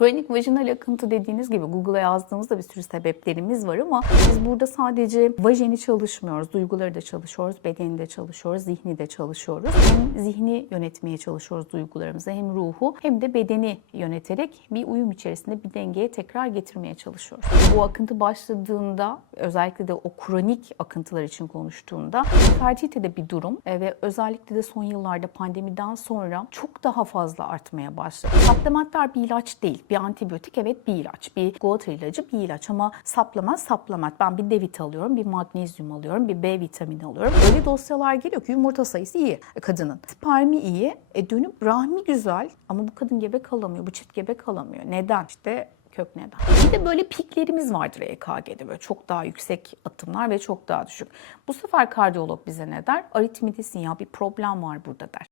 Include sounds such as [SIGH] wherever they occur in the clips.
Kronik vajinal akıntı dediğiniz gibi Google'a yazdığımızda bir sürü sebeplerimiz var ama biz burada sadece vajeni çalışmıyoruz. Duyguları da çalışıyoruz, bedeni de çalışıyoruz, zihni de çalışıyoruz. Hem zihni yönetmeye çalışıyoruz duygularımızı hem ruhu hem de bedeni yöneterek bir uyum içerisinde bir dengeye tekrar getirmeye çalışıyoruz. Bu akıntı başladığında özellikle de o kronik akıntılar için konuştuğunda fertilitede bir durum e, ve özellikle de son yıllarda pandemiden sonra çok daha fazla artmaya başladı. Supplementler bir ilaç değil. Bir antibiyotik evet bir ilaç. Bir Goiter ilacı bir ilaç ama supplement supplement. Ben bir D vit alıyorum, bir magnezyum alıyorum, bir B vitamini alıyorum. Öyle dosyalar geliyor ki yumurta sayısı iyi kadının. Spermi iyi. E dönüp rahmi güzel ama bu kadın gebe kalamıyor. Bu çift gebe kalamıyor. Neden? İşte kök neden. Bir de böyle piklerimiz vardır EKG'de böyle çok daha yüksek atımlar ve çok daha düşük. Bu sefer kardiyolog bize ne der? Aritmidesin ya bir problem var burada der.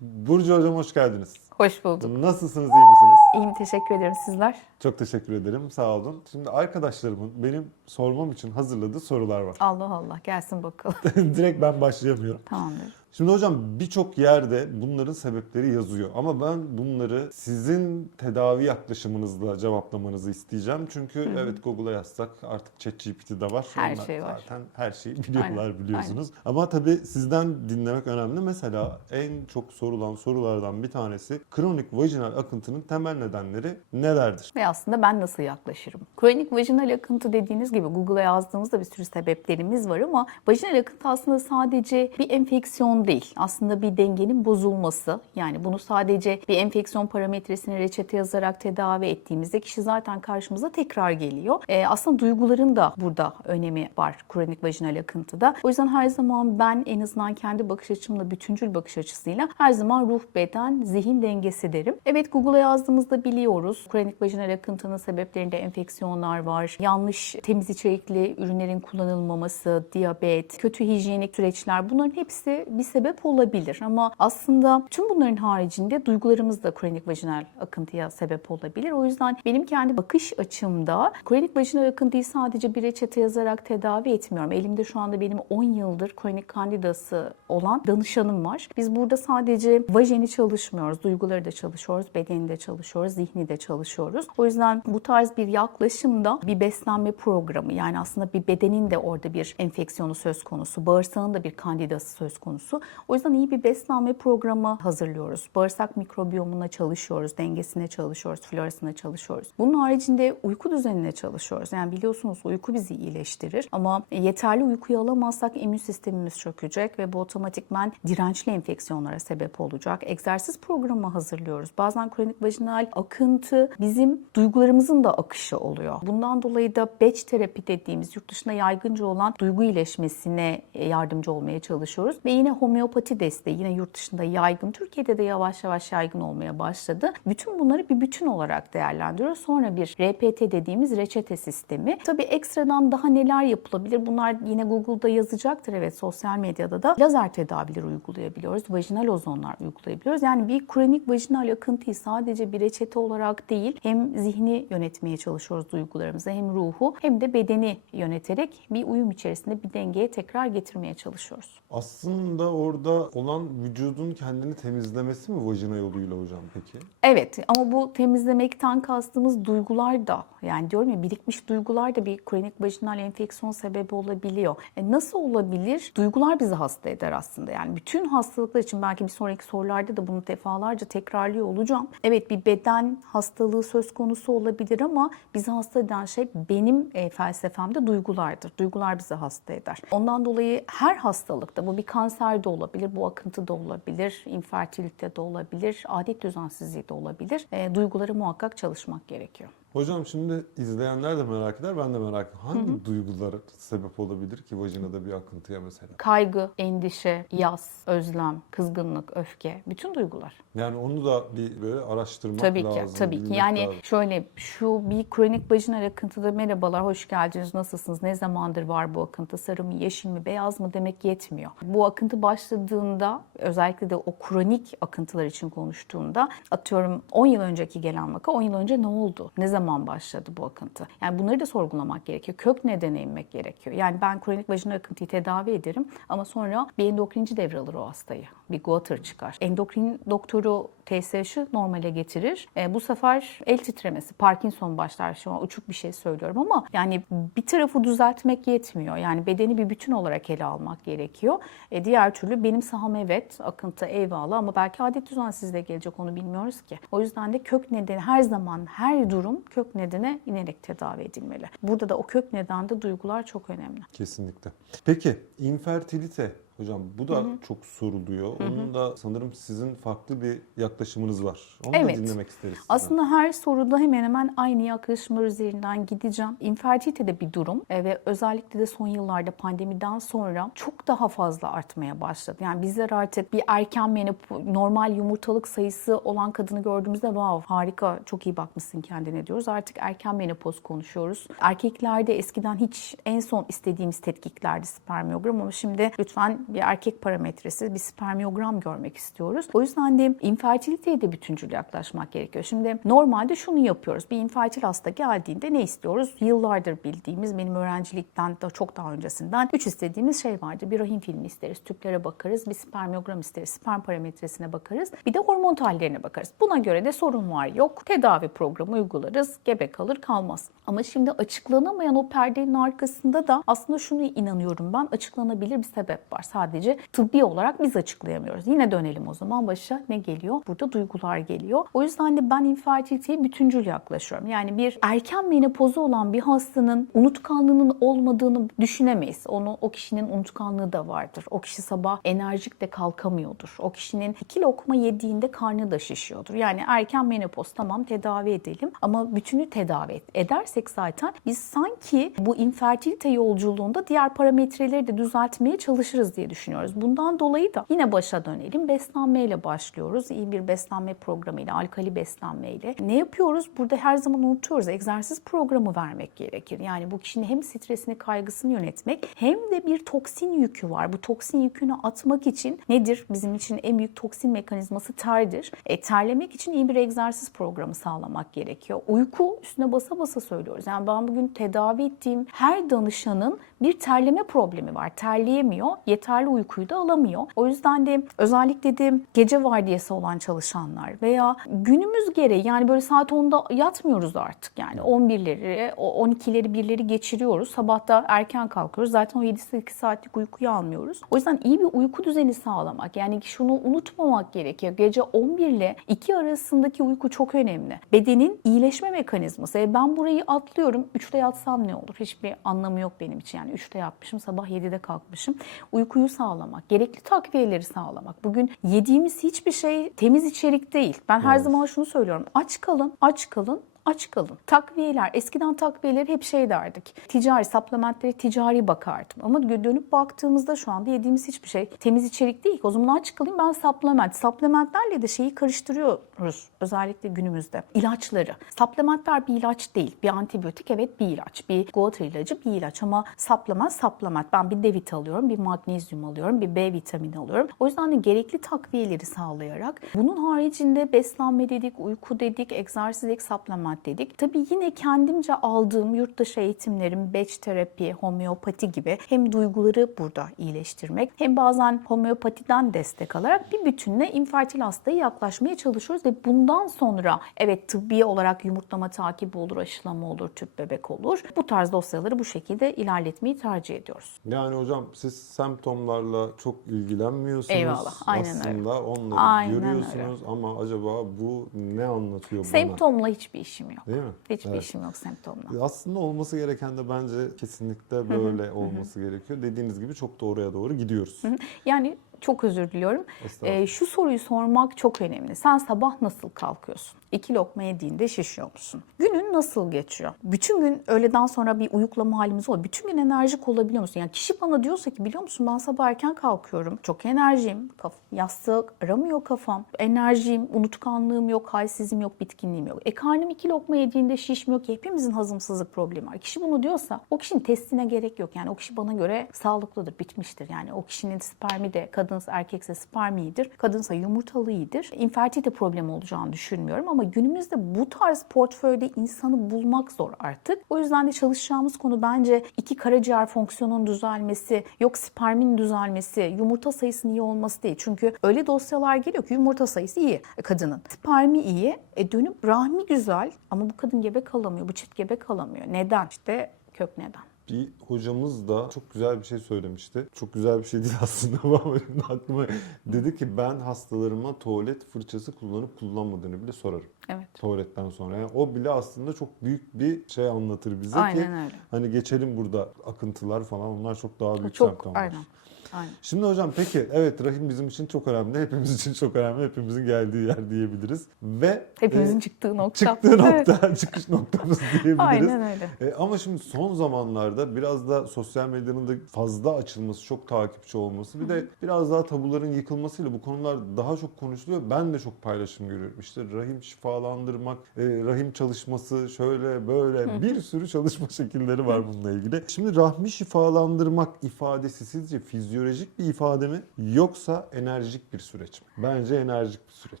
Burcu Hocam hoş geldiniz. Hoş bulduk. Nasılsınız, iyi misiniz? İyiyim teşekkür ederim sizler. Çok teşekkür ederim, sağ olun. Şimdi arkadaşlarımın benim sormam için hazırladığı sorular var. Allah Allah gelsin bakalım. [LAUGHS] Direkt ben başlayamıyorum. Tamamdır. Şimdi hocam birçok yerde bunların sebepleri yazıyor ama ben bunları sizin tedavi yaklaşımınızla cevaplamanızı isteyeceğim. Çünkü evet Google'a yazsak artık ChatGPT de var. Her Onlar şey var. Zaten her şeyi biliyorlar Aynen, biliyorsunuz. Ama tabii sizden dinlemek önemli. Mesela en çok sorulan sorulardan bir tanesi kronik vajinal akıntının temel nedenleri nelerdir? Ve aslında ben nasıl yaklaşırım? Kronik vajinal akıntı dediğiniz gibi Google'a yazdığımızda bir sürü sebeplerimiz var ama vajinal akıntı aslında sadece bir enfeksiyon değil. Aslında bir dengenin bozulması. Yani bunu sadece bir enfeksiyon parametresini reçete yazarak tedavi ettiğimizde kişi zaten karşımıza tekrar geliyor. Ee, aslında duyguların da burada önemi var kronik vajinal akıntıda. O yüzden her zaman ben en azından kendi bakış açımla bütüncül bakış açısıyla her zaman ruh, beden, zihin dengesi derim. Evet Google'a yazdığımızda biliyoruz. Kronik vajinal akıntının sebeplerinde enfeksiyonlar var. Yanlış temiz içerikli ürünlerin kullanılmaması, diyabet, kötü hijyenik süreçler bunların hepsi bir sebep olabilir. Ama aslında tüm bunların haricinde duygularımız da kronik vajinal akıntıya sebep olabilir. O yüzden benim kendi bakış açımda kronik vajinal akıntıyı sadece bir reçete yazarak tedavi etmiyorum. Elimde şu anda benim 10 yıldır kronik kandidası olan danışanım var. Biz burada sadece vajeni çalışmıyoruz. Duyguları da çalışıyoruz, bedeni de çalışıyoruz, zihni de çalışıyoruz. O yüzden bu tarz bir yaklaşımda bir beslenme programı yani aslında bir bedenin de orada bir enfeksiyonu söz konusu, bağırsağın da bir kandidası söz konusu. O yüzden iyi bir beslenme programı hazırlıyoruz. Bağırsak mikrobiyomuna çalışıyoruz, dengesine çalışıyoruz, florasına çalışıyoruz. Bunun haricinde uyku düzenine çalışıyoruz. Yani biliyorsunuz uyku bizi iyileştirir ama yeterli uykuyu alamazsak immün sistemimiz çökecek ve bu otomatikman dirençli enfeksiyonlara sebep olacak. Egzersiz programı hazırlıyoruz. Bazen kronik vajinal akıntı bizim duygularımızın da akışı oluyor. Bundan dolayı da batch terapi dediğimiz yurt dışında yaygınca olan duygu iyileşmesine yardımcı olmaya çalışıyoruz. Ve yine homeopati desteği yine yurt dışında yaygın. Türkiye'de de yavaş yavaş yaygın olmaya başladı. Bütün bunları bir bütün olarak değerlendiriyoruz. Sonra bir RPT dediğimiz reçete sistemi. Tabii ekstradan daha neler yapılabilir? Bunlar yine Google'da yazacaktır. Evet sosyal medyada da lazer tedavileri uygulayabiliyoruz. Vajinal ozonlar uygulayabiliyoruz. Yani bir kronik vajinal akıntıyı sadece bir reçete olarak değil hem zihni yönetmeye çalışıyoruz duygularımızı hem ruhu hem de bedeni yöneterek bir uyum içerisinde bir dengeye tekrar getirmeye çalışıyoruz. Aslında orada olan vücudun kendini temizlemesi mi vajina yoluyla hocam peki? Evet ama bu temizlemekten kastımız duygular da yani diyorum ya birikmiş duygular da bir kronik vajinal enfeksiyon sebebi olabiliyor. E nasıl olabilir? Duygular bizi hasta eder aslında. Yani bütün hastalıklar için belki bir sonraki sorularda da bunu defalarca tekrarlıyor olacağım. Evet bir beden hastalığı söz konusu olabilir ama bizi hasta eden şey benim e, felsefemde duygulardır. Duygular bizi hasta eder. Ondan dolayı her hastalıkta bu bir kanser de olabilir, bu akıntı da olabilir, infertilite de olabilir, adet düzensizliği de olabilir. E, duyguları muhakkak çalışmak gerekiyor. Hocam şimdi izleyenler de merak eder, ben de merak ediyorum. Hangi duygular sebep olabilir ki vajinada bir akıntıya mesela? Kaygı, endişe, yas, özlem, kızgınlık, öfke, bütün duygular. Yani onu da bir böyle araştırmak Tabii lazım. ki, tabii ki. Yani lazım. şöyle şu bir kronik vajinal akıntıda merhabalar, hoş geldiniz, nasılsınız, ne zamandır var bu akıntı, sarı mı, yeşil mi, beyaz mı demek yetmiyor. Bu akıntı başladığında özellikle de o kronik akıntılar için konuştuğunda atıyorum 10 yıl önceki gelen vaka 10 yıl önce ne oldu? Ne zaman başladı bu akıntı? Yani bunları da sorgulamak gerekiyor. Kök nedene inmek gerekiyor. Yani ben kronik vajinal akıntıyı tedavi ederim ama sonra bir endokrinci devralır o hastayı. Bir Goiter çıkar. Endokrin doktoru TSH'ı normale getirir. E, bu sefer el titremesi, Parkinson başlar. Şu an uçuk bir şey söylüyorum ama yani bir tarafı düzeltmek yetmiyor. Yani bedeni bir bütün olarak ele almak gerekiyor. E, diğer türlü benim saham evet, akıntı eyvallah ama belki adet düzensizliğe gelecek onu bilmiyoruz ki. O yüzden de kök nedeni her zaman her durum kök nedene inerek tedavi edilmeli. Burada da o kök nedende duygular çok önemli. Kesinlikle. Peki infertilite hocam bu da çok soruluyor. Onun da sanırım sizin farklı bir yaklaşımınız var. Onu Evet. da dinlemek isteriz. sizden. Aslında her soruda hemen hemen aynı yaklaşımlar üzerinden gideceğim. İnfertilite de bir durum e, ve özellikle de son yıllarda pandemiden sonra çok daha fazla artmaya başladı. Yani bizler artık bir erken menopos, normal yumurtalık sayısı olan kadını gördüğümüzde wow harika çok iyi bakmışsın kendine diyoruz. Artık erken menopoz konuşuyoruz. Erkeklerde eskiden hiç en son istediğimiz tetkiklerdi spermiyogram ama şimdi lütfen bir erkek parametresi bir spermiyogram görmek istiyoruz. O yüzden de infertiliteye de bütüncül yaklaşmak gerekiyor. Şimdi normalde şunu yapıyoruz. Bir infertil hasta geldiğinde ne istiyoruz? Yıllardır bildiğimiz benim öğrencilikten de çok daha öncesinden üç istediğimiz şey vardı. Bir rahim filmi isteriz, tüplere bakarız, bir spermiyogram isteriz, sperm parametresine bakarız. Bir de hormon tallerine bakarız. Buna göre de sorun var yok. Tedavi programı uygularız. Gebe kalır kalmaz. Ama şimdi açıklanamayan o perdenin arkasında da aslında şunu inanıyorum ben açıklanabilir bir sebep var. Sadece tıbbi olarak biz açıklayamıyoruz. Yine dönelim o zaman başa ne geliyor? Burada duygular geliyor. O yüzden de ben infertiliteye bütüncül yaklaşıyorum. Yani bir erken menopozu olan bir hastanın unutkanlığının olmadığını düşünemeyiz. Onu o kişinin unutkanlığı da vardır. O kişi sabah enerjik de kalkamıyordur. O kişinin iki lokma yediğinde karnı da şişiyordur. Yani erken menopoz tamam tedavi edelim ama bütünü tedavi edersek zaten biz sanki bu infertilite yolculuğunda diğer parametreleri de düzeltmeye çalışırız diye düşünüyoruz. Bundan dolayı da yine başa dönelim. Beslenmeyle başlıyoruz. İyi bir beslenme programıyla, alkali beslenmeyle. Ne yapıyoruz? Burada her zaman unutuyoruz. Egzersiz programı vermek gerekir. Yani bu kişinin hem stresini, kaygısını yönetmek hem de bir toksin yükü var. Bu toksin yükünü atmak için nedir? Bizim için en büyük toksin mekanizması terdir. E, terlemek için iyi bir egzersiz programı sağlamak gerekiyor. Uyku üstüne basa basa söylüyoruz. Yani ben bugün tedavi ettiğim her danışanın bir terleme problemi var. Terleyemiyor, yeterli uykuyu da alamıyor. O yüzden de özellikle de gece vardiyası olan çalışanlar veya günümüz gereği yani böyle saat 10'da yatmıyoruz artık. Yani 11'leri, o 12'leri, 1'leri geçiriyoruz. Sabahta erken kalkıyoruz. Zaten o 7-8 saatlik uykuyu almıyoruz. O yüzden iyi bir uyku düzeni sağlamak. Yani şunu unutmamak gerekiyor. Gece 11 ile 2 arasındaki uyku çok önemli. Bedenin iyileşme mekanizması. E ben burayı atlıyorum. 3'te yatsam ne olur? Hiçbir anlamı yok benim için. Yani 3'te yatmışım, sabah 7'de kalkmışım. Uykuyu sağlamak, gerekli takviyeleri sağlamak. Bugün yediğimiz hiçbir şey temiz içerik değil. Ben her zaman şunu söylüyorum. Aç kalın, aç kalın, aç kalın. Takviyeler, eskiden takviyeleri hep şey derdik. Ticari, supplementlere ticari bakardım. Ama dönüp baktığımızda şu anda yediğimiz hiçbir şey temiz içerik değil. O zaman aç kalayım ben supplement. Supplementlerle de şeyi karıştırıyoruz. Özellikle günümüzde. İlaçları. Supplementler bir ilaç değil. Bir antibiyotik evet bir ilaç. Bir goiter ilacı bir ilaç ama supplement supplement. Ben bir D vitamini alıyorum, bir magnezyum alıyorum, bir B vitamini alıyorum. O yüzden de gerekli takviyeleri sağlayarak bunun haricinde beslenme dedik, uyku dedik, egzersiz dedik, supplement dedik. Tabii yine kendimce aldığım yurt dışı eğitimlerim, beach terapi, homeopati gibi hem duyguları burada iyileştirmek hem bazen homeopatiden destek alarak bir bütünle infertil hastaya yaklaşmaya çalışıyoruz ve bundan sonra evet tıbbi olarak yumurtlama takibi olur, aşılama olur, tüp bebek olur. Bu tarz dosyaları bu şekilde ilerletmeyi tercih ediyoruz. Yani hocam siz semptomlarla çok ilgilenmiyorsunuz. Eyvallah, aynen öyle. Aslında onları Aynen görüyorsunuz ama acaba bu ne anlatıyor bana? Semptomla hiçbir işim yok. Değil mi? Hiçbir Evet. işim yok semptomla. Aslında olması gereken de bence kesinlikle böyle olması gerekiyor. Dediğiniz gibi çok da oraya doğru gidiyoruz. Yani çok özür diliyorum. Ee, şu soruyu sormak çok önemli. Sen sabah nasıl kalkıyorsun? İki lokma yediğinde şişiyor musun? Günün nasıl geçiyor? Bütün gün öğleden sonra bir uyuklama halimiz oluyor. Bütün gün enerjik olabiliyor musun? Yani kişi bana diyorsa ki biliyor musun ben sabah erken kalkıyorum. Çok enerjiyim. Kaf yastık aramıyor kafam. Enerjiyim, unutkanlığım yok, halsizim yok, bitkinliğim yok. E karnım iki lokma yediğinde şişmiyor ki hepimizin hazımsızlık problemi var. Kişi bunu diyorsa o kişinin testine gerek yok. Yani o kişi bana göre sağlıklıdır, bitmiştir. Yani o kişinin spermi de kadın Kadınsa erkekse sperm iyidir. Kadınsa yumurtalı iyidir. İnfertilite problemi olacağını düşünmüyorum ama günümüzde bu tarz portföyde insanı bulmak zor artık. O yüzden de çalışacağımız konu bence iki karaciğer fonksiyonunun düzelmesi, yok spermin düzelmesi, yumurta sayısının iyi olması değil. Çünkü öyle dosyalar geliyor ki yumurta sayısı iyi kadının. Spermi iyi, e dönüp rahmi güzel ama bu kadın gebe kalamıyor, bu çift gebe kalamıyor. Neden? İşte kök neden. Bir hocamız da çok güzel bir şey söylemişti. Çok güzel bir şey değil [LAUGHS] aslında ama benim aklıma dedi ki ben hastalarıma tuvalet fırçası kullanıp kullanmadığını bile sorarım. Evet. Tuvaletten sonra. Yani o bile aslında çok büyük bir şey anlatır bize ki Aynen öyle. hani geçelim burada akıntılar falan onlar çok daha büyük Çok semptomlar. aynen. Aynen. Şimdi hocam peki evet rahim bizim için çok önemli. Hepimiz için çok önemli. Hepimizin geldiği yer diyebiliriz. Ve Hepimizin e, çıktığı nokta. çıktığı Evet. nokta, [LAUGHS] çıkış noktamız diyebiliriz. Aynen öyle. E, ama şimdi son zamanlarda biraz da sosyal medyanın da fazla açılması, çok takipçi olması, bir de biraz daha tabuların yıkılmasıyla bu konular daha çok konuşuluyor. Ben de çok paylaşım görüyorum. İşte rahim şifalandırmak, e, rahim çalışması, şöyle böyle bir sürü çalışma [LAUGHS] şekilleri var bununla ilgili. Şimdi rahmi şifalandırmak ifadesi sizce fizyolojik bir ifade mi yoksa enerjik bir süreç mi? Bence enerjik bir süreç.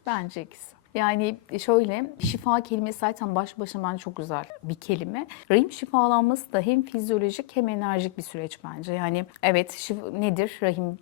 Bence ikisi. Yani şöyle şifa kelimesi zaten baş başa çok güzel bir kelime. Rahim şifalanması da hem fizyolojik hem enerjik bir süreç bence. Yani evet şif- nedir rahim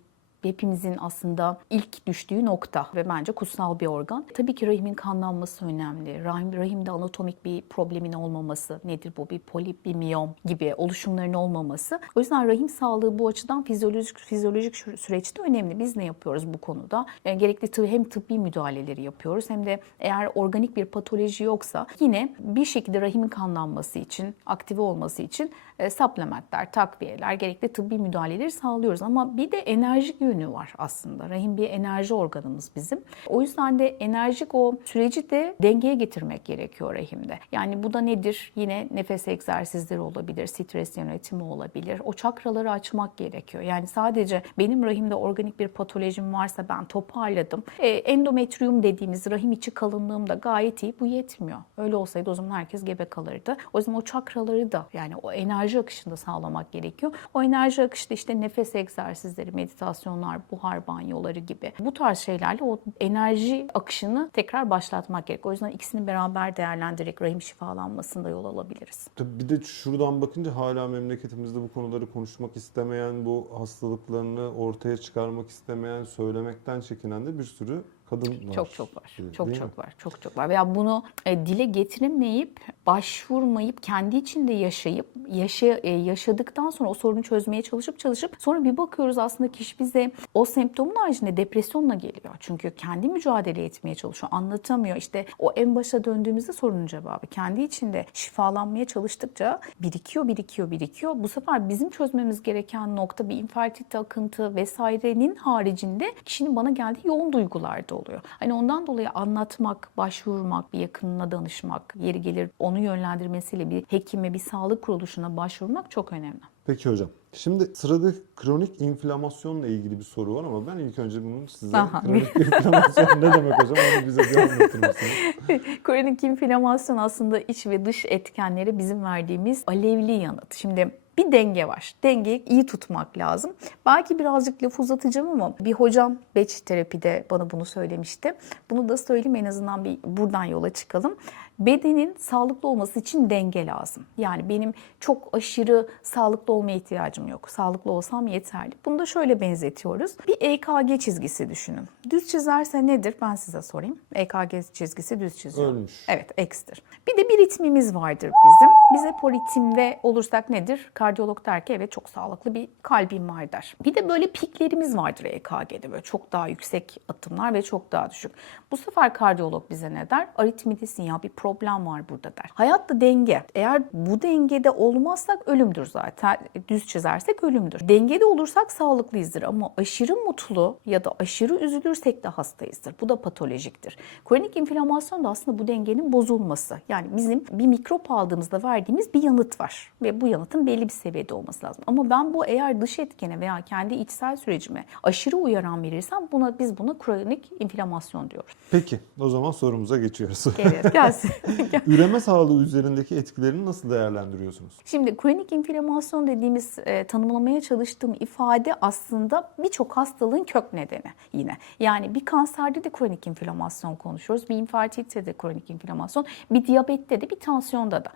hepimizin aslında ilk düştüğü nokta ve bence kutsal bir organ. Tabii ki rahimin kanlanması önemli. Rahim, rahimde anatomik bir problemin olmaması nedir bu? Bir polip, bir miyom gibi oluşumların olmaması. O yüzden rahim sağlığı bu açıdan fizyolojik fizyolojik sü- süreçte önemli. Biz ne yapıyoruz bu konuda? Yani gerekli tıbbi, hem tıbbi müdahaleleri yapıyoruz hem de eğer organik bir patoloji yoksa yine bir şekilde rahimin kanlanması için, aktive olması için e, supplementler, takviyeler, gerekli tıbbi müdahaleleri sağlıyoruz. Ama bir de enerjik yönü var aslında. Rahim bir enerji organımız bizim. O yüzden de enerjik o süreci de dengeye getirmek gerekiyor rahimde. Yani bu da nedir? Yine nefes egzersizleri olabilir, stres yönetimi olabilir. O çakraları açmak gerekiyor. Yani sadece benim rahimde organik bir patolojim varsa ben toparladım. E, endometrium dediğimiz rahim içi kalınlığım da gayet iyi. Bu yetmiyor. Öyle olsaydı o zaman herkes gebe kalırdı. O yüzden o çakraları da yani o enerji akışını da sağlamak gerekiyor. O enerji akışı da işte nefes egzersizleri, meditasyonlar, buhar banyoları gibi. Bu tarz şeylerle o enerji akışını tekrar başlatmak gerekiyor. O yüzden ikisini beraber değerlendirerek rahim şifalanmasında yol alabiliriz. Tabii bir de şuradan bakınca hala memleketimizde bu konuları konuşmak istemeyen, bu hastalıklarını ortaya çıkarmak istemeyen, söylemekten çekinen de bir sürü kadın var. Çok çok var. Değil Çok mi? çok var. Çok çok var. Veya bunu e, dile getiremeyip, başvurmayıp, kendi içinde yaşayıp, yaşa, e, yaşadıktan sonra o sorunu çözmeye çalışıp çalışıp sonra bir bakıyoruz aslında kişi bize o semptomun haricinde depresyonla geliyor. Çünkü kendi mücadele etmeye çalışıyor, anlatamıyor. İşte o en başa döndüğümüzde sorunun cevabı. Kendi içinde şifalanmaya çalıştıkça birikiyor, birikiyor, birikiyor. Bu sefer bizim çözmemiz gereken nokta bir infertilite akıntı vesairenin haricinde kişinin bana geldiği yoğun duygularda oluyor. Hani ondan dolayı anlatmak, başvurmak, bir yakınına danışmak, yeri gelir onu yönlendirmesiyle bir hekime, bir sağlık kuruluşuna başvurmak çok önemli. Peki hocam. Şimdi sırada kronik inflamasyonla ilgili bir soru var ama ben ilk önce bunun size Aha. kronik [LAUGHS] inflamasyon ne demek hocam onu bize bir anlatır mısınız? [LAUGHS] Kronik inflamasyon aslında iç ve dış etkenlere bizim verdiğimiz alevli yanıt. Şimdi bir denge var. Dengeyi iyi tutmak lazım. Belki birazcık laf uzatacağım ama bir hocam beç terapide bana bunu söylemişti. Bunu da söyleyeyim en azından bir buradan yola çıkalım. Bedenin sağlıklı olması için denge lazım. Yani benim çok aşırı sağlıklı olmaya ihtiyacım yok. Sağlıklı olsam yeterli. Bunu da şöyle benzetiyoruz. Bir EKG çizgisi düşünün. Düz çizerse nedir? Ben size sorayım. EKG çizgisi düz çiziyor. Ölmüş. Evet, ekstir. Bir de bir ritmimiz vardır bizim. Biz hep o ritimde olursak nedir? Kardiyolog der ki evet çok sağlıklı bir kalbim var der. Bir de böyle piklerimiz vardır EKG'de böyle çok daha yüksek atımlar ve çok daha düşük. Bu sefer kardiyolog bize ne der? Aritmidesin ya bir problem var burada der. Hayatta denge. Eğer bu dengede olmazsak ölümdür zaten. Düz çizersek ölümdür. Dengede olursak sağlıklıyızdır ama aşırı mutlu ya da aşırı üzülürsek de hastayızdır. Bu da patolojiktir. Kronik inflamasyon da aslında bu dengenin bozulması. Yani bizim bir mikrop aldığımızda verdiğimiz bir yanıt var ve bu yanıtın belli bir seviyede olması lazım. Ama ben bu eğer dış etkene veya kendi içsel sürecime aşırı uyaran verirsem buna biz buna kronik inflamasyon diyoruz. Peki o zaman sorumuza geçiyoruz. Gelir, gelsin. [LAUGHS] [LAUGHS] Üreme sağlığı üzerindeki etkilerini nasıl değerlendiriyorsunuz? Şimdi kronik inflamasyon dediğimiz e, tanımlamaya çalıştığım ifade aslında birçok hastalığın kök nedeni yine. Yani bir kanserde de kronik inflamasyon konuşuyoruz. Bir infarktitte de kronik inflamasyon, bir diyabette de bir tansiyonda da.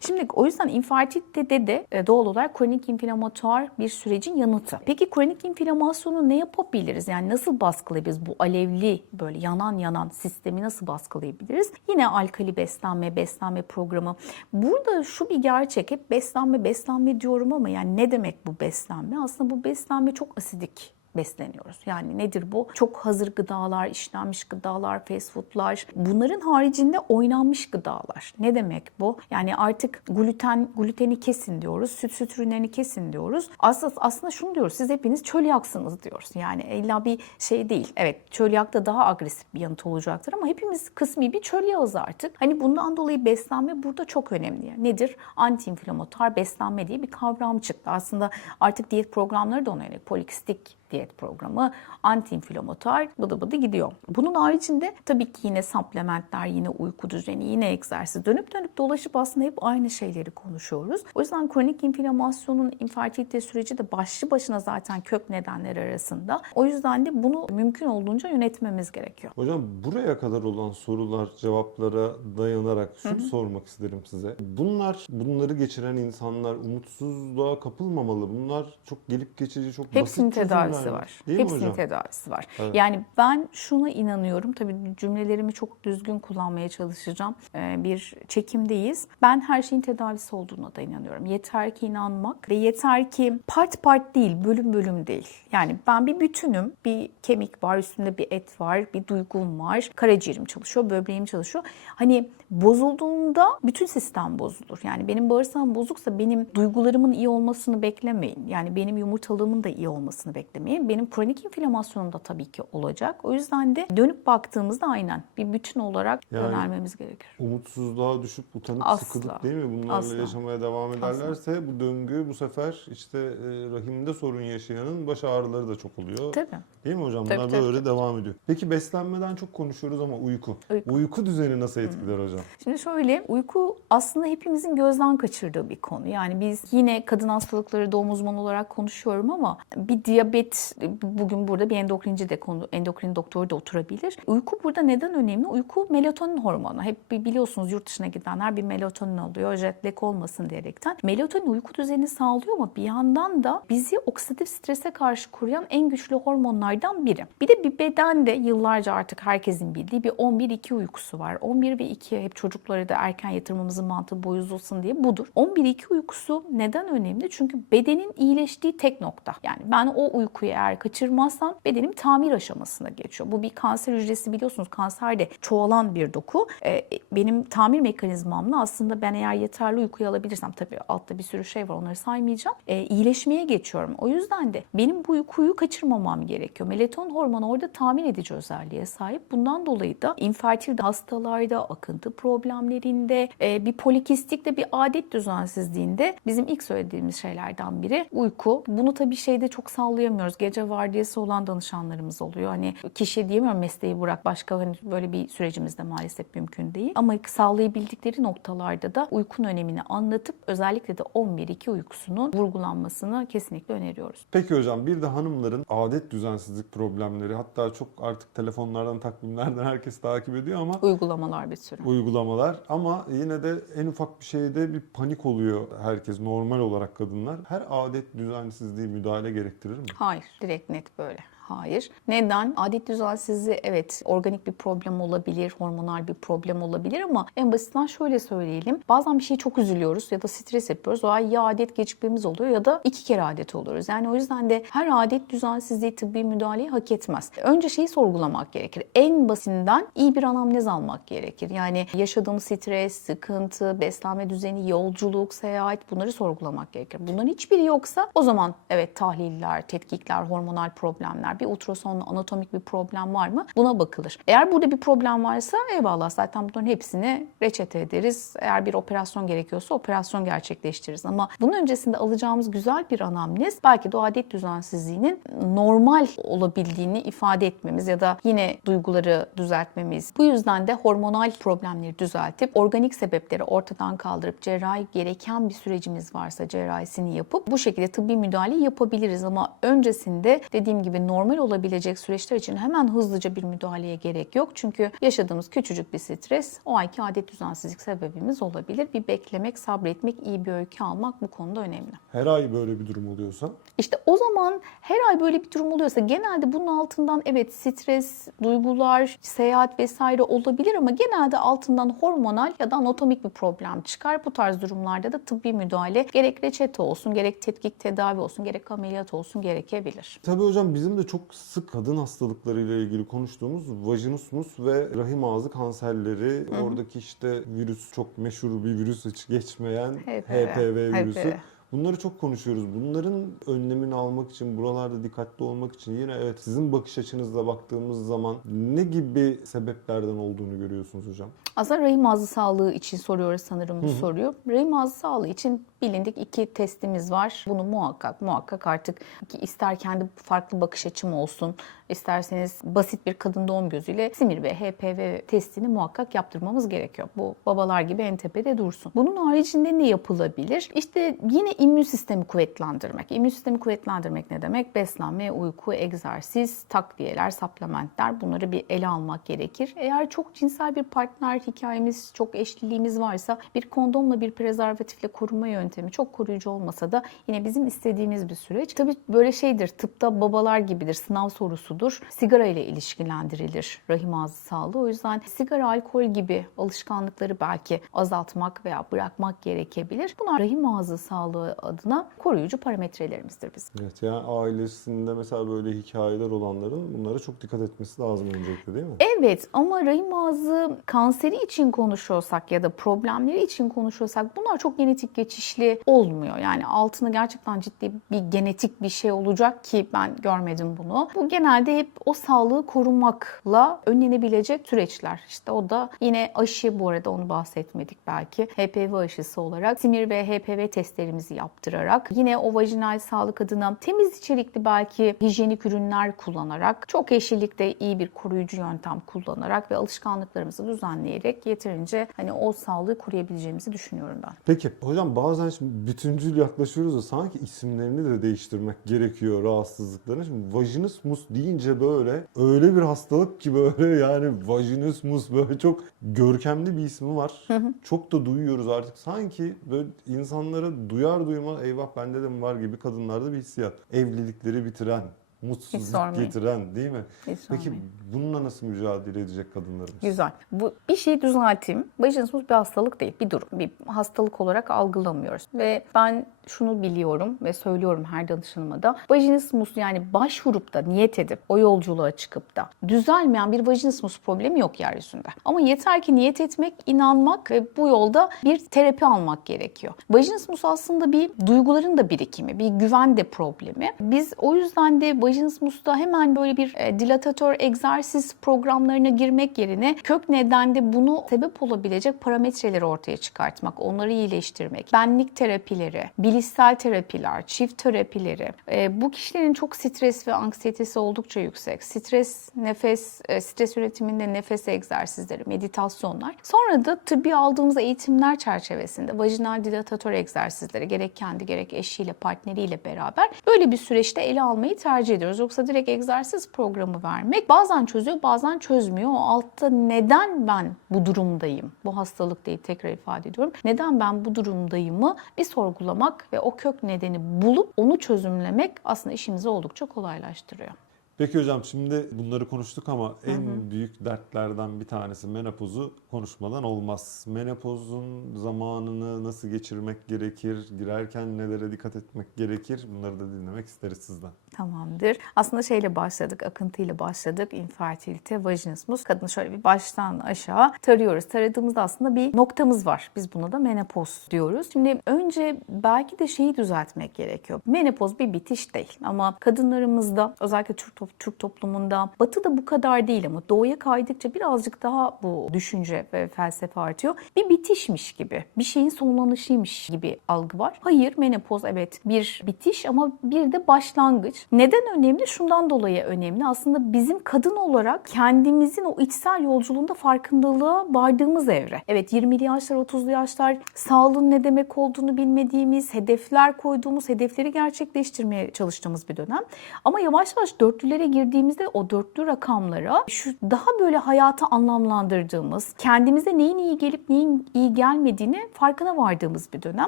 Şimdi o yüzden infarktitte de e, doğal olarak kronik inflamatuar bir sürecin yanıtı. Peki kronik inflamasyonu ne yapabiliriz? Yani nasıl baskılayabiliriz? Bu alevli böyle yanan yanan sistemi nasıl baskılayabiliriz? Yine alkali beslenme, beslenme programı. Burada şu bir gerçek. Hep beslenme, beslenme diyorum ama yani ne demek bu beslenme? Aslında bu beslenme çok asidik besleniyoruz. Yani nedir bu? Çok hazır gıdalar, işlenmiş gıdalar, fast foodlar. Bunların haricinde oynanmış gıdalar. Ne demek bu? Yani artık gluten gluteni kesin diyoruz. Süt süt ürünlerini kesin diyoruz. Aslında aslında şunu diyoruz. Siz hepiniz çölyaksınız diyoruz. Yani illa bir şey değil. Evet çölyakta daha agresif bir yanıt olacaktır ama hepimiz kısmi bir çölyağız artık. Hani bundan dolayı beslenme burada çok önemli. Nedir? Antiinflamatuar beslenme diye bir kavram çıktı. Aslında artık diyet programları da ona yönelik. Polikistik diyet programı, antiinflamatuar bıdı bıdı gidiyor. Bunun haricinde tabii ki yine supplementler, yine uyku düzeni, yine egzersiz. Dönüp dönüp dolaşıp aslında hep aynı şeyleri konuşuyoruz. O yüzden kronik inflamasyonun infertilite süreci de başlı başına zaten kök nedenler arasında. O yüzden de bunu mümkün olduğunca yönetmemiz gerekiyor. Hocam buraya kadar olan sorular, cevaplara dayanarak şunu sormak isterim size. Bunlar, bunları geçiren insanlar umutsuzluğa kapılmamalı. Bunlar çok gelip geçici, çok Hepsinin basit tedavisi çözümler. var. Değil Hepsinin hocam? tedavisi var. Evet. Yani ben şuna inanıyorum. Tabii cümlelerimi çok düzgün kullanmaya çalışacağım. Ee, bir çekimdeyiz. Ben her şeyin tedavisi olduğuna da inanıyorum. Yeter ki inanmak ve yeter ki part part değil, bölüm bölüm değil. Yani ben bir bütünüm. Bir kemik var, üstünde bir et var, bir duygum var. Karaciğerim çalışıyor, böbreğim çalışıyor. Hani bozulduğunda bütün sistem bozulur. Yani benim bağırsağım bozuksa benim duygularımın iyi olmasını beklemeyin. Yani benim yumurtalığımın da iyi olmasını beklemeyin. Benim kronik inflamasyonum da tabii ki olacak. O yüzden de dönüp baktığımızda aynen bir bütün olarak Yani- önermemiz gerekir. Umutsuzluğa düşüp utanıp Asla. sıkılıp değil mi? Bunlarla Asla. yaşamaya devam ederlerse bu döngü bu sefer işte e, rahimde sorun yaşayanın baş ağrıları da çok oluyor. Tabii. Değil mi hocam? Tabii, Bunlar tabii, böyle devam ediyor. Peki beslenmeden çok konuşuyoruz ama uyku. Uyku. Uyku düzeni nasıl etkiler hocam? Şimdi şöyle uyku aslında hepimizin gözden kaçırdığı bir konu. Yani biz yine kadın hastalıkları doğum uzmanı olarak konuşuyorum ama bir diyabet bugün burada bir endokrinci de konu endokrin doktoru da oturabilir. Uyku burada neden önemli? Uyku melatonin hormonu. Hep biliyorsunuz yurt dışına gidenler bir melatonin alıyor. Jet lag olmasın diyerekten. Melatonin uyku düzenini sağlıyor ama bir yandan da bizi oksidatif strese karşı koruyan en güçlü hormonlardan biri. Bir de bir bedende yıllarca artık herkesin bildiği bir 11-2 uykusu var. 11 ve 2 hep çocukları da erken yatırmamızın mantığı bozulsun diye budur. 11-2 uykusu neden önemli? Çünkü bedenin iyileştiği tek nokta. Yani ben o uykuyu eğer kaçırmazsam bedenim tamir aşamasına geçiyor. Bu bir kanser hücresi biliyorsunuz kanserde çoğalan bir doku. Ee, benim tamir mekanizmamla aslında ben eğer yeterli uykuyu alabilirsem tabii altta bir sürü şey var onları saymayacağım. Ee, iyileşmeye geçiyorum. O yüzden de benim bu uykuyu kaçırmamam gerekiyor. Melatonin hormonu orada tamir edici özelliğe sahip. Bundan dolayı da infertil hastalarda, akıntı problemlerinde, e, bir polikistikte bir adet düzensizliğinde bizim ilk söylediğimiz şeylerden biri uyku. Bunu tabii şeyde çok sallayamıyoruz. Gece vardiyası olan danışanlarımız oluyor. Hani kişi diyemiyorum mesleği bırak başka hani böyle bir sürecimiz de maalesef mümkün değil. Ama sağlayabildikleri noktalarda da uykunun önemini anlatıp özellikle de 11-2 uykusunun vurgulanmasını kesinlikle öneriyoruz. Peki hocam bir de hanımların adet düzensizlik problemleri hatta çok artık telefonlardan takvimlerden herkes takip ediyor ama Uygulamalar bir sürü. uygulamalar ama yine de en ufak bir şeyde bir panik oluyor herkes normal olarak kadınlar. Her adet düzensizliği müdahale gerektirir mi? Hayır, direkt net böyle. Hayır. Neden? Adet düzensizliği evet organik bir problem olabilir, hormonal bir problem olabilir ama en basitinden şöyle söyleyelim. Bazen bir şeye çok üzülüyoruz ya da stres yapıyoruz. O ay ya adet gecikmemiz oluyor ya da iki kere adet oluyoruz. Yani o yüzden de her adet düzensizliği tıbbi müdahaleyi hak etmez. Önce şeyi sorgulamak gerekir. En basitinden iyi bir anamnez almak gerekir. Yani yaşadığımız stres, sıkıntı, beslenme düzeni, yolculuk, seyahat bunları sorgulamak gerekir. Bunların hiçbiri yoksa o zaman evet tahliller, tetkikler, hormonal problemler bir ultrasonla anatomik bir problem var mı? Buna bakılır. Eğer burada bir problem varsa eyvallah zaten bunların hepsini reçete ederiz. Eğer bir operasyon gerekiyorsa operasyon gerçekleştiririz. Ama bunun öncesinde alacağımız güzel bir anamnez belki de o adet düzensizliğinin normal olabildiğini ifade etmemiz ya da yine duyguları düzeltmemiz. Bu yüzden de hormonal problemleri düzeltip organik sebepleri ortadan kaldırıp cerrahi gereken bir sürecimiz varsa cerrahisini yapıp bu şekilde tıbbi müdahale yapabiliriz ama öncesinde dediğim gibi normal olabilecek süreçler için hemen hızlıca bir müdahaleye gerek yok. Çünkü yaşadığımız küçücük bir stres o ayki adet düzensizlik sebebimiz olabilir. Bir beklemek, sabretmek, iyi bir öykü almak bu konuda önemli. Her ay böyle bir durum oluyorsa İşte o zaman her ay böyle bir durum oluyorsa genelde bunun altından evet stres, duygular, seyahat vesaire olabilir ama genelde altından hormonal ya da anatomik bir problem çıkar. Bu tarz durumlarda da tıbbi müdahale gerek reçete olsun, gerek tetkik tedavi olsun, gerek ameliyat olsun gerekebilir. Tabii hocam bizim de çok sık kadın hastalıklarıyla ilgili konuştuğumuz vajinusmus ve rahim ağzı kanserleri, oradaki işte virüs çok meşhur bir virüs hiç geçmeyen HPV. HPV virüsü. HPV. Bunları çok konuşuyoruz. Bunların önlemini almak için, buralarda dikkatli olmak için yine evet sizin bakış açınızla baktığımız zaman ne gibi sebeplerden olduğunu görüyorsunuz hocam? Aslında rahim ağzı sağlığı için soruyoruz sanırım bu soruyu. Rahim ağzı sağlığı için bilindik iki testimiz var. Bunu muhakkak muhakkak artık ister kendi farklı bakış açım olsun, isterseniz basit bir kadın doğum gözüyle simir ve HPV testini muhakkak yaptırmamız gerekiyor. Bu babalar gibi en tepede dursun. Bunun haricinde ne yapılabilir? İşte yine immün sistemi kuvvetlendirmek. İmmün sistemi kuvvetlendirmek ne demek? Beslenme, uyku, egzersiz, takviyeler, supplementler bunları bir ele almak gerekir. Eğer çok cinsel bir partner hikayemiz, çok eşliliğimiz varsa bir kondomla bir prezervatifle koruma yöntemi çok koruyucu olmasa da yine bizim istediğimiz bir süreç. Tabii böyle şeydir tıpta babalar gibidir sınav sorusudur. Sigara ile ilişkilendirilir rahim ağzı sağlığı. O yüzden sigara, alkol gibi alışkanlıkları belki azaltmak veya bırakmak gerekebilir. Bunlar rahim ağzı sağlığı adına koruyucu parametrelerimizdir bizim. Evet yani ailesinde mesela böyle hikayeler olanların bunlara çok dikkat etmesi lazım öncelikle değil mi? Evet ama rahim ağzı kanseri için konuşuyorsak ya da problemleri için konuşuyorsak bunlar çok genetik geçişli olmuyor. Yani altında gerçekten ciddi bir genetik bir şey olacak ki ben görmedim bunu. Bu genelde hep o sağlığı korumakla önlenebilecek süreçler. İşte o da yine aşı bu arada onu bahsetmedik belki. HPV aşısı olarak simir ve HPV testlerimizi yaptırarak yine o vajinal sağlık adına temiz içerikli belki hijyenik ürünler kullanarak çok eşlilikte iyi bir koruyucu yöntem kullanarak ve alışkanlıklarımızı düzenleyerek yeterince hani o sağlığı koruyabileceğimizi düşünüyorum ben. Peki hocam bazen şimdi bütüncül yaklaşıyoruz da sanki isimlerini de değiştirmek gerekiyor rahatsızlıkların. Şimdi vajinismus deyince böyle öyle bir hastalık ki böyle yani vajinismus böyle çok görkemli bir ismi var. Çok da duyuyoruz artık. Sanki böyle insanlara duyar duymaz eyvah bende de mi var gibi kadınlarda bir hissiyat. Evlilikleri bitiren, mutsuzluk getiren değil mi? Hiç Peki sormayın. bununla nasıl mücadele edecek kadınlarımız? Güzel. Bu bir şeyi düzelteyim. Vajinismus bir hastalık değil, bir durum. Bir hastalık olarak algılamıyoruz. Ve ben şunu biliyorum ve söylüyorum her danışanıma da. Vajinismus yani başvurup da niyet edip o yolculuğa çıkıp da düzelmeyen bir vajinismus problemi yok yeryüzünde. Ama yeter ki niyet etmek, inanmak ve bu yolda bir terapi almak gerekiyor. Vajinismus aslında bir duyguların da birikimi, bir güven de problemi. Biz o yüzden de vajinismusta hemen böyle bir e, dilatatör egzersiz programlarına girmek yerine kök nedende bunu sebep olabilecek parametreleri ortaya çıkartmak, onları iyileştirmek, benlik terapileri, bilişsel terapiler, çift terapileri. E, bu kişilerin çok stres ve anksiyetesi oldukça yüksek. Stres, nefes, e, stres üretiminde nefes egzersizleri, meditasyonlar. Sonra da tıbbi aldığımız eğitimler çerçevesinde vajinal dilatatör egzersizleri gerek kendi gerek eşiyle, partneriyle beraber böyle bir süreçte ele almayı tercih ediyoruz. Yoksa direkt egzersiz programı vermek bazen çözüyor, bazen çözmüyor. O altta neden ben bu durumdayım? Bu hastalık değil tekrar ifade ediyorum. Neden ben bu durumdayımı bir sorgulamak ve o kök nedeni bulup onu çözümlemek aslında işimizi oldukça kolaylaştırıyor. Peki hocam şimdi bunları konuştuk ama en büyük dertlerden bir tanesi menopozu konuşmadan olmaz. Menopozun zamanını nasıl geçirmek gerekir? Girerken nelere dikkat etmek gerekir? Bunları da dinlemek isteriz sizden. Tamamdır. Aslında şeyle başladık, akıntıyla başladık. Infertilite, vajinismus. Kadını şöyle bir baştan aşağı tarıyoruz. Taradığımızda aslında bir noktamız var. Biz buna da menopoz diyoruz. Şimdi önce belki de şeyi düzeltmek gerekiyor. Menopoz bir bitiş değil ama kadınlarımızda özellikle Türk Türk toplumunda. Batı'da bu kadar değil ama doğuya kaydıkça birazcık daha bu düşünce ve felsefe artıyor. Bir bitişmiş gibi, bir şeyin sonlanışıymış gibi algı var. Hayır menopoz evet bir bitiş ama bir de başlangıç. Neden önemli? Şundan dolayı önemli. Aslında bizim kadın olarak kendimizin o içsel yolculuğunda farkındalığa vardığımız evre. Evet 20'li yaşlar, 30'lu yaşlar sağlığın ne demek olduğunu bilmediğimiz, hedefler koyduğumuz, hedefleri gerçekleştirmeye çalıştığımız bir dönem. Ama yavaş yavaş dörtlülere girdiğimizde o dörtlü rakamlara şu daha böyle hayata anlamlandırdığımız, kendimize neyin iyi gelip neyin iyi gelmediğini farkına vardığımız bir dönem.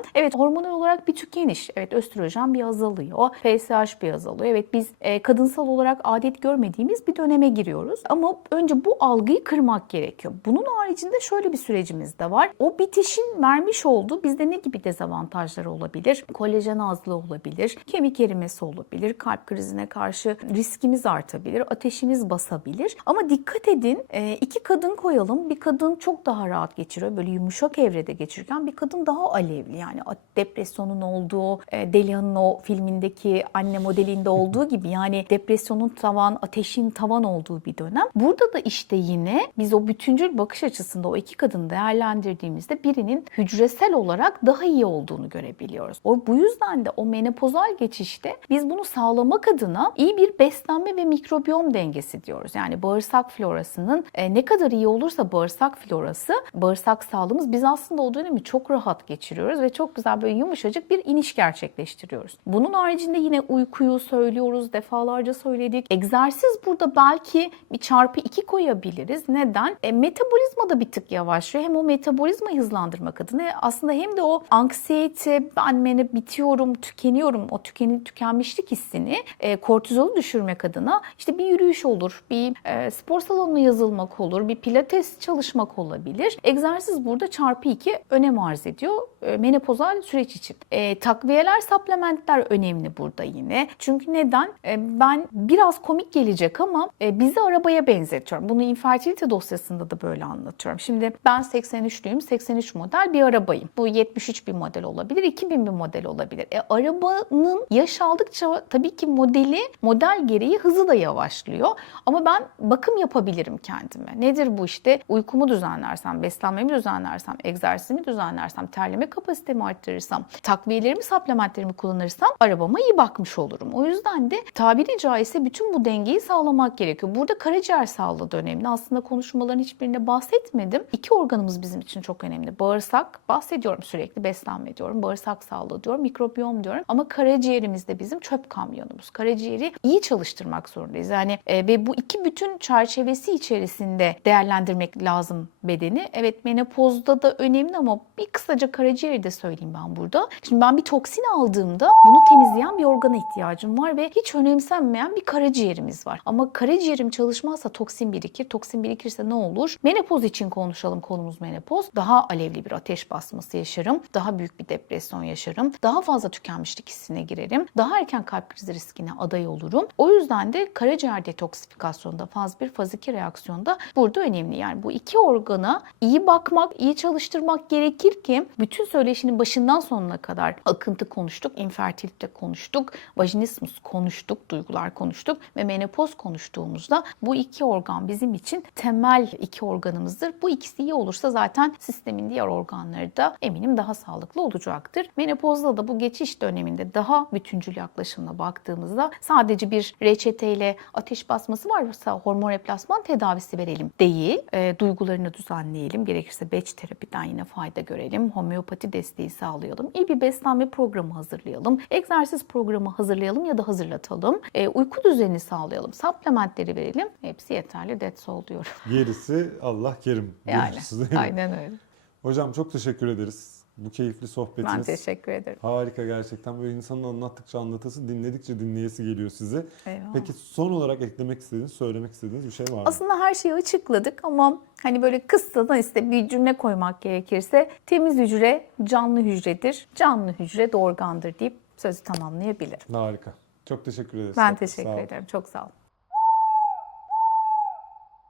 Evet hormonal olarak bir tükeniş. Evet östrojen bir azalıyor. FSH bir azalıyor. Evet biz e, kadınsal olarak adet görmediğimiz bir döneme giriyoruz. Ama önce bu algıyı kırmak gerekiyor. Bunun haricinde şöyle bir sürecimiz de var. O bitişin vermiş olduğu bizde ne gibi dezavantajları olabilir? Kolajen azlığı olabilir, kemik erimesi olabilir, kalp krizine karşı riskimiz artabilir, ateşimiz basabilir. Ama dikkat edin e, iki kadın koyalım. Bir kadın çok daha rahat geçiriyor. Böyle yumuşak evrede geçirirken bir kadın daha alevli. Yani depresyonun olduğu, e, Delia'nın o filmindeki anne modelinde olduğu gibi yani depresyonun tavan, ateşin tavan olduğu bir dönem. Burada da işte yine biz o bütüncül bakış açısında o iki kadını değerlendirdiğimizde birinin hücresel olarak daha iyi olduğunu görebiliyoruz. O bu yüzden de o menopozal geçişte biz bunu sağlamak adına iyi bir beslenme ve mikrobiyom dengesi diyoruz. Yani bağırsak florasının e, ne kadar iyi olursa bağırsak florası, bağırsak sağlığımız biz aslında o dönemi çok rahat geçiriyoruz ve çok güzel böyle yumuşacık bir iniş gerçekleştiriyoruz. Bunun haricinde yine uykuyu söylüyoruz, defalarca söyledik. Egzersiz burada belki bir çarpı iki koyabiliriz. Neden? E, metabolizma da bir tık yavaşlıyor. Hem o metabolizmayı hızlandırmak adına aslında hem de o anksiyete, ben beni bitiyorum, tükeniyorum, o tükeni, tükenmişlik hissini e, kortizolu düşürmek adına işte bir yürüyüş olur, bir e, spor salonuna yazılmak olur, bir pilates çalışmak olabilir. Egzersiz burada çarpı iki önem arz ediyor e, menopozal süreç için. E, takviyeler, supplementler önemli burada yine. Çünkü neden? E, ben biraz komik gelecek ama e, bizi arabaya benzetiyorum. Bunu infertilite dosyasında da böyle anlatıyorum. Şimdi ben 83'lüyüm, 83 model bir arabayım. Bu 73 bir model olabilir, 2000 bir model olabilir. E, arabanın yaş aldıkça tabii ki modeli, model gereği hızı da yavaşlıyor. Ama ben bakım yapabilirim kendime. Nedir bu işte? Uykumu düzenlersem, beslenmemi düzenlersem, egzersizimi düzenlersem, terleme kapasitemi arttırırsam, takviyelerimi, supplementlerimi kullanırsam arabama iyi bakmış olurum. O yüzden de tabiri caizse bütün bu dengeyi sağlamak gerekiyor. Burada karaciğer sağlığı da önemli. Aslında konuşmaların hiçbirinde bahsetmedim. İki organımız bizim için çok önemli. Bağırsak, bahsediyorum sürekli beslenme diyorum. Bağırsak sağlığı diyorum, mikrobiyom diyorum. Ama karaciğerimiz de bizim çöp kamyonumuz. Karaciğeri iyi çalıştırmak zorundayız. Yani e, ve bu iki bütün çerçevesi içerisinde değerlendirmek lazım bedeni. Evet menopozda da önemli ama bir kısaca karaciğeri de söyleyeyim ben burada. Şimdi ben bir toksin aldığımda bunu temizleyen bir organa ihtiyacım var ve hiç önemsenmeyen bir karaciğerimiz var. Ama karaciğerim çalışmazsa toksin birikir. Toksin birikirse ne olur? Menopoz için konuşalım konumuz menopoz. Daha alevli bir ateş basması yaşarım. Daha büyük bir depresyon yaşarım. Daha fazla tükenmişlik hissine girerim. Daha erken kalp krizi riskine aday olurum. O yüzden de karaciğer detoksifikasyonda faz 1, faz 2 reaksiyonda burada önemli. Yani bu iki organa iyi bakmak, iyi çalıştırmak gerekir ki bütün söyleşinin başından sonuna kadar akıntı konuştuk, infertilite konuştuk, vajinismus konuştuk, duygular konuştuk ve menopoz konuştuğumuzda bu iki organ bizim için temel iki organımızdır. Bu ikisi iyi olursa zaten sistemin diğer organları da eminim daha sağlıklı olacaktır. Menopozda da bu geçiş döneminde daha bütüncül yaklaşımla baktığımızda sadece bir reçeteyle ateş basması varsa hormon replasman tedavisi verelim değil. E, duygularını düzenleyelim. Gerekirse beç terapiden yine fayda görelim. Homeopati desteği sağlayalım. İyi bir beslenme programı hazırlayalım. Egzersiz programı hazırlayalım ya da hazırlatalım. E, uyku düzenini sağlayalım. Supplementleri verelim. Hepsi yeterli. That's all diyorum. Gerisi Allah kerim. Yani aynen öyle. Hocam çok teşekkür ederiz. Bu keyifli sohbetiniz. Ben teşekkür ederim. Harika gerçekten. Böyle insanın anlattıkça anlatısı, dinledikçe dinleyesi geliyor size. Eyvallah. Peki son olarak eklemek istediğiniz, söylemek istediğiniz bir şey var mı? Aslında her şeyi açıkladık ama hani böyle kıssadan işte bir cümle koymak gerekirse temiz hücre canlı hücredir, canlı hücre de organdır deyip sözü tamamlayabilirim. Harika. Çok teşekkür ederiz. Ben teşekkür ederim. Çok sağ olun.